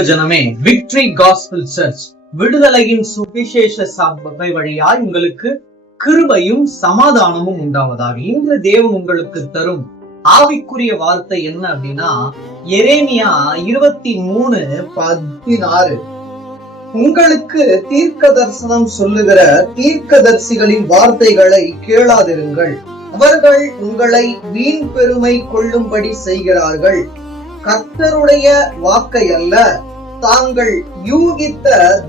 ஜனமே, victory gospel search விடுதலையின் சுவிசேஷ சபை வழியாய் உங்களுக்கு கிருபையும் சமாதானமும் உண்டாவதாக. இன்று தேவன் உங்களுக்கு தரும் ஆவிக்குரிய வார்த்தை என்ன அப்படின்னா, எரேமியா 23:16. உங்களுக்கு தீர்க்க தரிசனம் சொல்லுகிற தீர்க்கதரிசிகளின் வார்த்தைகளை கேளாதிருங்கள், அவர்கள் உங்களை வீண் பெருமை கொள்ளும்படி செய்கிறார்கள். கர்த்தருடைய வாக்கை அல்ல, தாங்கள் யூகித்த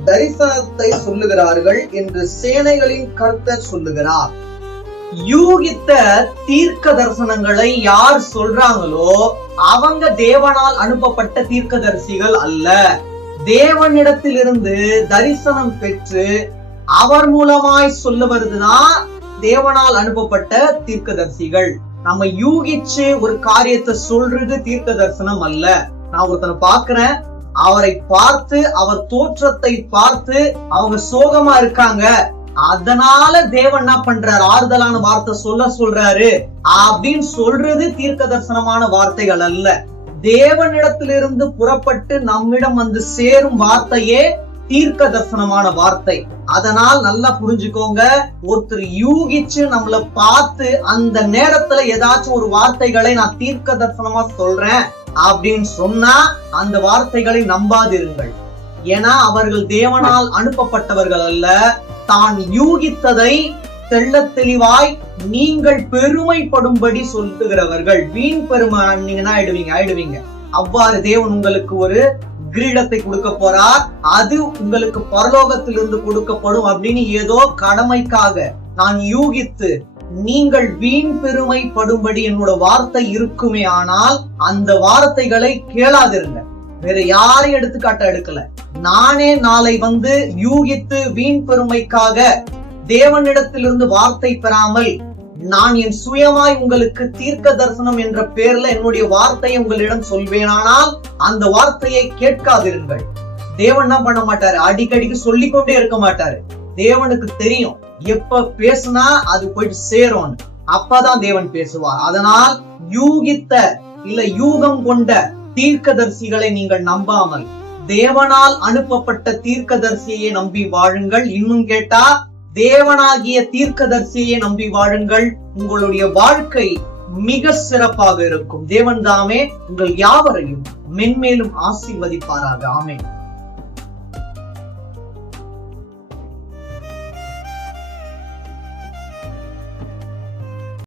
தரிசனத்தை சொல்லுகிறார்கள் என்று சேனைகளின் கர்த்தர் சொல்லுகிறார். யூகித்த தீர்க்க தரிசனங்களை யார் சொல்றாங்களோ அவங்க தேவனால் அனுப்பப்பட்ட தீர்க்கதரிசிகள் அல்ல. தேவனிடத்திலிருந்து தரிசனம் பெற்று அவர் மூலமாய் சொல்லுவதுதான் தேவனால் அனுப்பப்பட்ட தீர்க்கதரிசிகள். நம்ம யூகிச்சு ஒரு காரியத்தை சொல்றது தீர்க்க தரிசனம் அல்ல. நான் ஒருத்தனை பாக்குறேன், அவரை பார்த்து அவர் தோற்றத்தை பார்த்து அவங்க சோகமா இருக்காங்க, அதனால தேவன் என்ன பண்றாரு, ஆறுதலான வார்த்தை சொல்றாரு அப்படின்னு சொல்றது தீர்க்க தரிசனமான வார்த்தைகள் அல்ல. தேவனிடத்திலிருந்து புறப்பட்டு நம்மிடம் வந்து சேரும் வார்த்தையே தீர்க்க தரிசனமான வார்த்தை. அதனால் நல்லா புரிஞ்சுக்கோங்க, ஒருத்தர் யூகிச்சு நம்மள பார்த்து அந்த நேரத்துல ஏதாச்சும் ஒரு வார்த்தைகளை நான் தீர்க்க தரிசனமா சொல்றேன் அப்படின்னு சொன்னா அந்த வார்த்தைகளை நம்பாதிருங்கள். ஏன்னா அவர்கள் தேவனால் அனுப்பப்பட்டவர்கள் அல்ல. தான் யூகித்ததை தெள்ள தெளிவாய் நீங்கள் பெருமைப்படும்படி சொல்லுகிறவர்கள். வீண் பெருமை நீங்கன்னா ஆயிடுவீங்க. அவ்வாறு தேவன் உங்களுக்கு ஒரு கிரீடத்தை கொடுக்க போறார், அது உங்களுக்கு பரலோகத்திலிருந்து கொடுக்கப்படும் அப்படின்னு ஏதோ கடமைக்காக நான் யூகித்து நீங்கள் வீண் பெருமைப்படும்படி என்னோட வார்த்தை இருக்குமே, ஆனால் அந்த வார்த்தைகளை கேளாதிருங்க. வேற யாரையும் எடுத்துக்காட்ட எடுக்கல, நானே நாளை வந்து யூகித்து வீண் பெருமைக்காக தேவனிடத்திலிருந்து வார்த்தை பெறாமல் நான் என் சுயமாய் உங்களுக்கு தீர்க்க தரிசனம் என்ற பேர்ல என்னுடைய வார்த்தையை உங்களிடம் சொல்வேனானால் அந்த வார்த்தையை கேட்காதிருங்கள். தேவன் என்ன பண்ண மாட்டாரு, அடிக்கடிக்கு சொல்லிக்கொண்டே இருக்க மாட்டாரு. தேவனுக்கு தெரியும் எப்ப பேசுனா அது போயிட்டு சேரும், அப்பதான் தேவன் பேசுவார். அதனால் யூகித்த இல்ல யூகம் கொண்ட தீர்க்கதரிசிகளை நீங்கள் நம்பாமல் தேவனால் அனுப்பப்பட்ட தீர்க்கதரிசியை நம்பி வாழுங்கள். இன்னும் கேட்டா தேவனாகிய தீர்க்கதரிசியை நம்பி வாழுங்கள். உங்களுடைய வாழ்க்கை மிக சிறப்பாக இருக்கும். தேவன் தாமே உங்கள் யாவரையும் மென்மேலும் ஆசீர்வதிப்பாராக. ஆமென்.